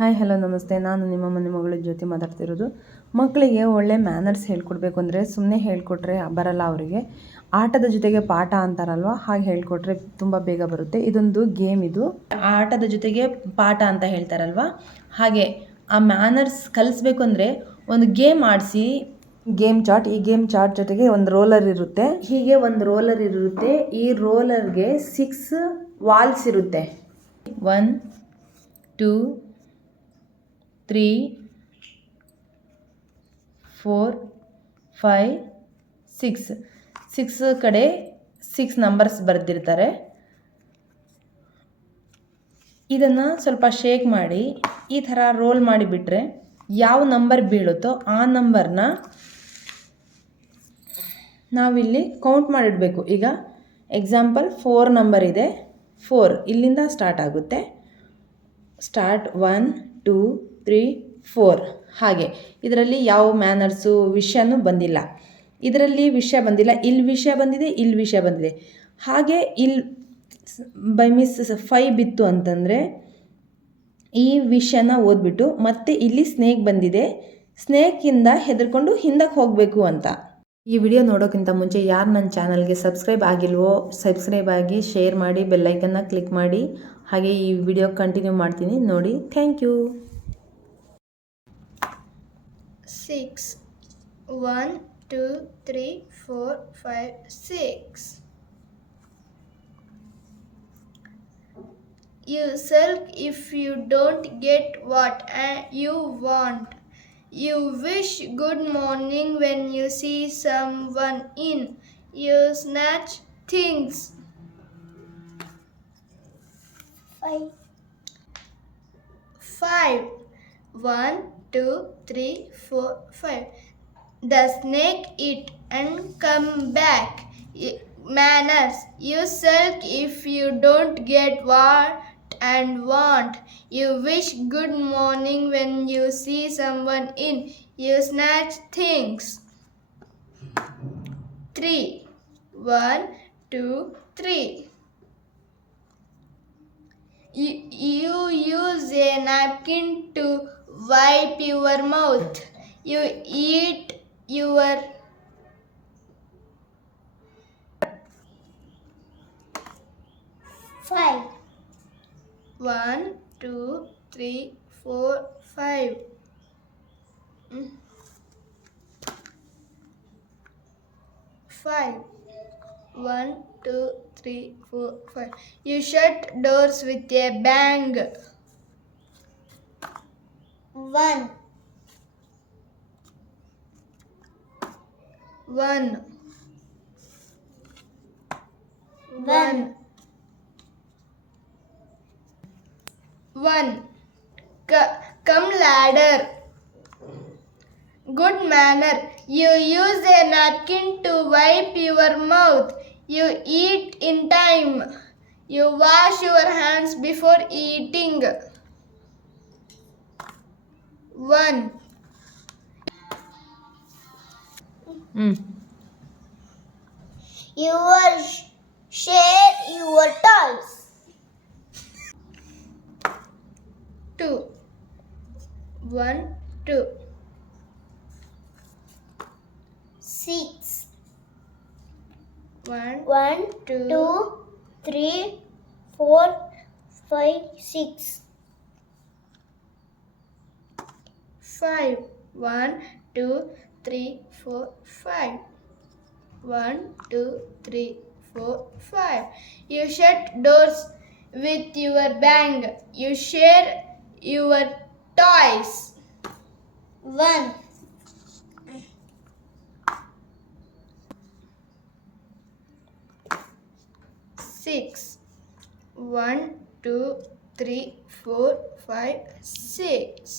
Hi hello ನಮಸ್ತೆ. ನಾನು ನಿಮ್ಮ ಮನೆ ಮಗಳ ಜೊತೆ ಮಾತಾಡ್ತಿರೋದು. ಮಕ್ಕಳಿಗೆ ಒಳ್ಳೆ ಮ್ಯಾನರ್ಸ್ ಹೇಳ್ಕೊಡ್ಬೇಕು ಅಂದರೆ ಸುಮ್ಮನೆ ಹೇಳ್ಕೊಟ್ರೆ ಬರಲ್ಲ ಅವರಿಗೆ. ಆಟದ ಜೊತೆಗೆ ಪಾಠ ಅಂತಾರಲ್ವ, ಹಾಗೆ ಹೇಳ್ಕೊಟ್ರೆ ತುಂಬ ಬೇಗ ಬರುತ್ತೆ. ಇದೊಂದು ಗೇಮ್. ಇದು ಆಟದ ಜೊತೆಗೆ ಪಾಠ ಅಂತ ಹೇಳ್ತಾರಲ್ವ, ಹಾಗೆ ಆ ಮ್ಯಾನರ್ಸ್ ಕಲಿಸ್ಬೇಕು ಅಂದರೆ ಒಂದು ಗೇಮ್ ಆಡಿಸಿ. ಈ ಗೇಮ್ ಚಾರ್ಟ್ ಜೊತೆಗೆ ಒಂದು ರೋಲರ್ ಇರುತ್ತೆ. ಹೀಗೆ ಒಂದು ರೋಲರ್ ಇರುತ್ತೆ. ಈ ರೋಲರ್ಗೆ 6 ವಾಲ್ಸ್ ಇರುತ್ತೆ. 1 2 3 4 5 6 ಕಡೆ 6 ನಂಬರ್ಸ್ ಬರೆದಿರ್ತಾರೆ. ಇದನ್ನು ಸ್ವಲ್ಪ ಶೇಕ್ ಮಾಡಿ ಈ ಥರ ರೋಲ್ ಮಾಡಿಬಿಟ್ರೆ ಯಾವ ನಂಬರ್ ಬೀಳುತ್ತೋ ಆ ನಂಬರ್ನ ನಾವಿಲ್ಲಿ ಕೌಂಟ್ ಮಾಡಿಡಬೇಕು. ಈಗ ಎಕ್ಸಾಂಪಲ್ 4 ನಂಬರ್ ಇದೆ. 4 ಇಲ್ಲಿಂದ ಸ್ಟಾರ್ಟ್ ಆಗುತ್ತೆ. 1 2 3 4. ಹಾಗೆ ಇದರಲ್ಲಿ ಯಾವ ಮ್ಯಾನರ್ಸು ವಿಷಯನೂ ಬಂದಿಲ್ಲ. ಇದರಲ್ಲಿ ವಿಷಯ ಬಂದಿಲ್ಲ, ಇಲ್ಲಿ ವಿಷಯ ಬಂದಿದೆ, ಇಲ್ಲಿ ವಿಷಯ ಬಂದಿದೆ. ಹಾಗೆ ಇಲ್ಲಿ ಬೈ ಮಿಸ್ 5 ಬಿತ್ತು ಅಂತಂದರೆ ಈ ವಿಷಯನ ಓದ್ಬಿಟ್ಟು ಮತ್ತೆ ಇಲ್ಲಿ ಸ್ನೇಕ್ ಬಂದಿದೆ, ಸ್ನೇಕಿಂದ ಹೆದರ್ಕೊಂಡು ಹಿಂದಕ್ಕೆ ಹೋಗಬೇಕು ಅಂತ. ಈ ವಿಡಿಯೋ ನೋಡೋಕ್ಕಿಂತ ಮುಂಚೆ ಯಾರು ನನ್ನ ಚಾನಲ್ಗೆ ಸಬ್ಸ್ಕ್ರೈಬ್ ಆಗಿಲ್ವೋ ಸಬ್ಸ್ಕ್ರೈಬ್ ಆಗಿ, ಶೇರ್ ಮಾಡಿ, ಬೆಲ್ಲೈಕನ್ನ ಕ್ಲಿಕ್ ಮಾಡಿ. ಹಾಗೆ ಈ ವಿಡಿಯೋ ಕಂಟಿನ್ಯೂ ಮಾಡ್ತೀನಿ ನೋಡಿ. Thank you. 6 1 2 3 4 5 6. You sulk if you don't get what you want. You wish good morning when you see someone in. You snatch things. 5 1 2 3 4 5. The snake eat and come back. Manners. You sulk if you don't get what and want. You wish good morning when you see someone in. You snatch things. 3 1 2 3. You use a napkin to wipe your mouth. You eat your 5 1 2 3 4 5. 5 1 2 3 4 5. You shut doors with a bang. 1 1 1 1. Come ladder. Good manner. You use a napkin to wipe your mouth. You eat in time. You wash your hands before eating. 1 You share your toys. 2 1 2. 6 1 1 2 2 3 4 5 6. 5 1 2 3 4 5. 1 2 3 4 5. You shut doors with your bang. You share your toys. 1 6 1 2 3 4 5 6.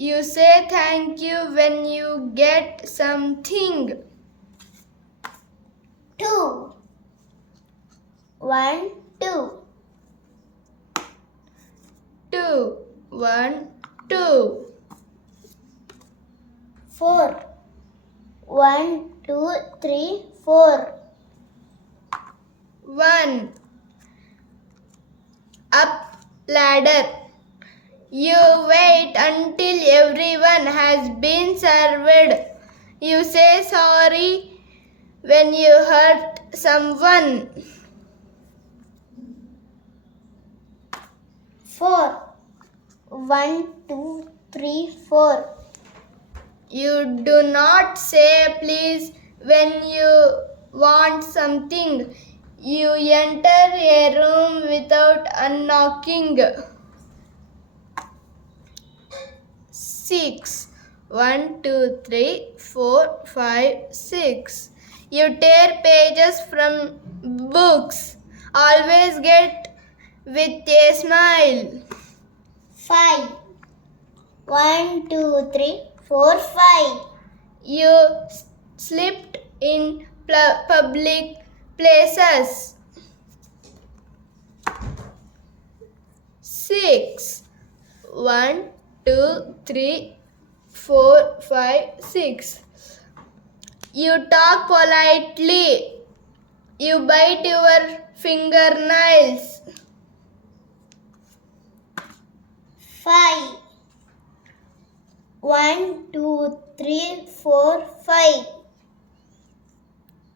You say thank you when you get something. 2 1 2. 2 1 2. 4 1 2 3 4. 1 up ladder. You wait until everyone has been served. You say sorry when you hurt someone. 4. 1, 2, 3, 4. You do not say please when you want something. You enter a room without unknocking. 6. 1, 2, 3, 4, 5, 6. You tear pages from books. Always get with a smile. 5. 1, 2, 3, 4, 5. You slipped in public places. 6. 1, 2, 3, 4, 5, 6. You talk politely. You bite your fingernails. 5. 1, 2, 3, 4, 5.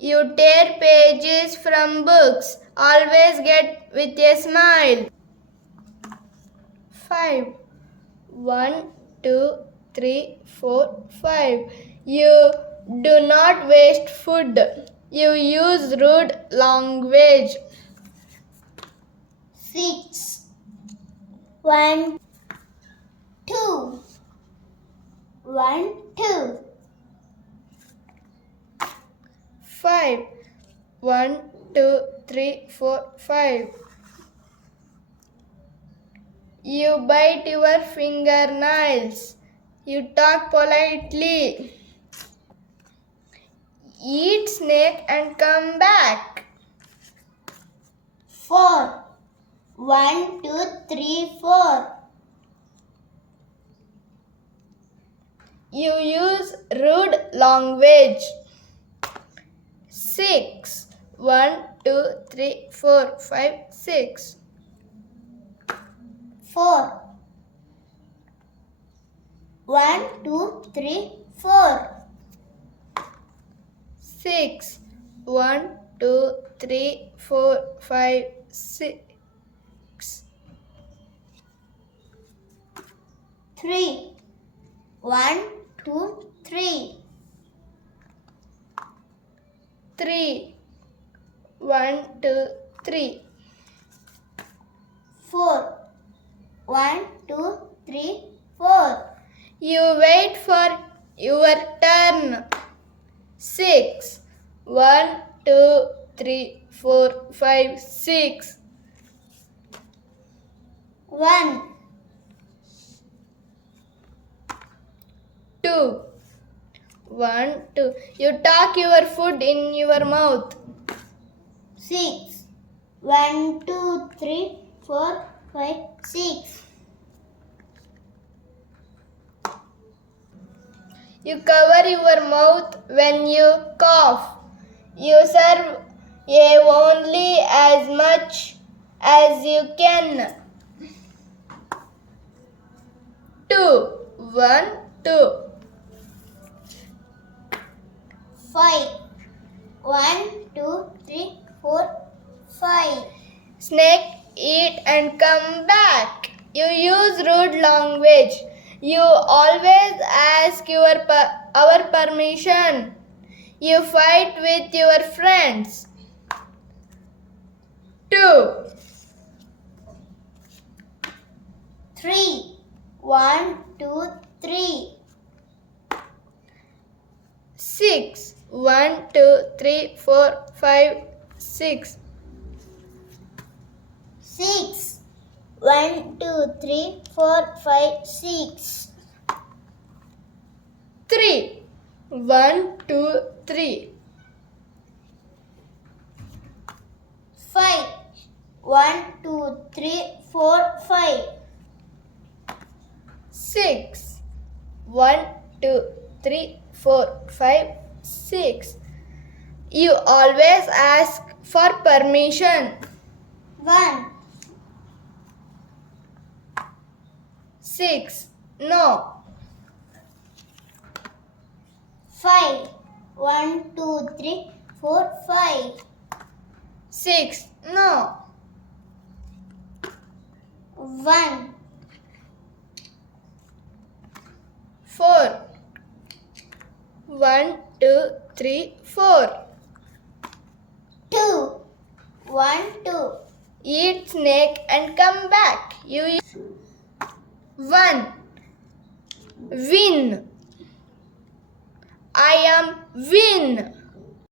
You tear pages from books. Always get with a smile. 5. 1, 2, 3, 4, 5. You do not waste food. You use rude language. 6. 1, 2. 1, 2. 5. 1, 2, 3, 4, 5. You bite your fingernails. You talk politely. Eat snake and come back. 4. 1, 2, 3, 4. You use rude language. 6. 1, 2, 3, 4, 5, 6. 4. 1, 2, 3, 4. 6. 1, 2, 3, 4, 5, 6. 3. 1, 2, 3. 3. 1, 2, 3. 4. 1, 2, 3, 4. You wait for your turn. 6. 1, 2, 3, 4, 5, 6. 1. 2. 1, 2. You tuck your food in your mouth. 6. 1, 2, 3, 4, 5, 6. You cover your mouth when you cough. You serve only as much as you can. 2. 1, 2. 5. 1, 2, 3, 4, 5. Snake, eat and come back. You use rude language. You always ask our permission. You fight with your friends. 2. 3. 1, 2, 3. 6. 1, 2, 3, 4, 5, 6. 6. 1, 2, 3, 4, 5, 6. 3. 1, 2, 3. 5. 1, 2, 3, 4, 5. 6. 1, 2, 3, 4, 5, 6. You always ask for permission. 1. 6. No. 5. 1, 2, 3, 4, 5. 6. No. 1. 4. 1, 2, 3, 4. 2. 1, 2. Eat snake and come back. You eat. 1. Win. I am win.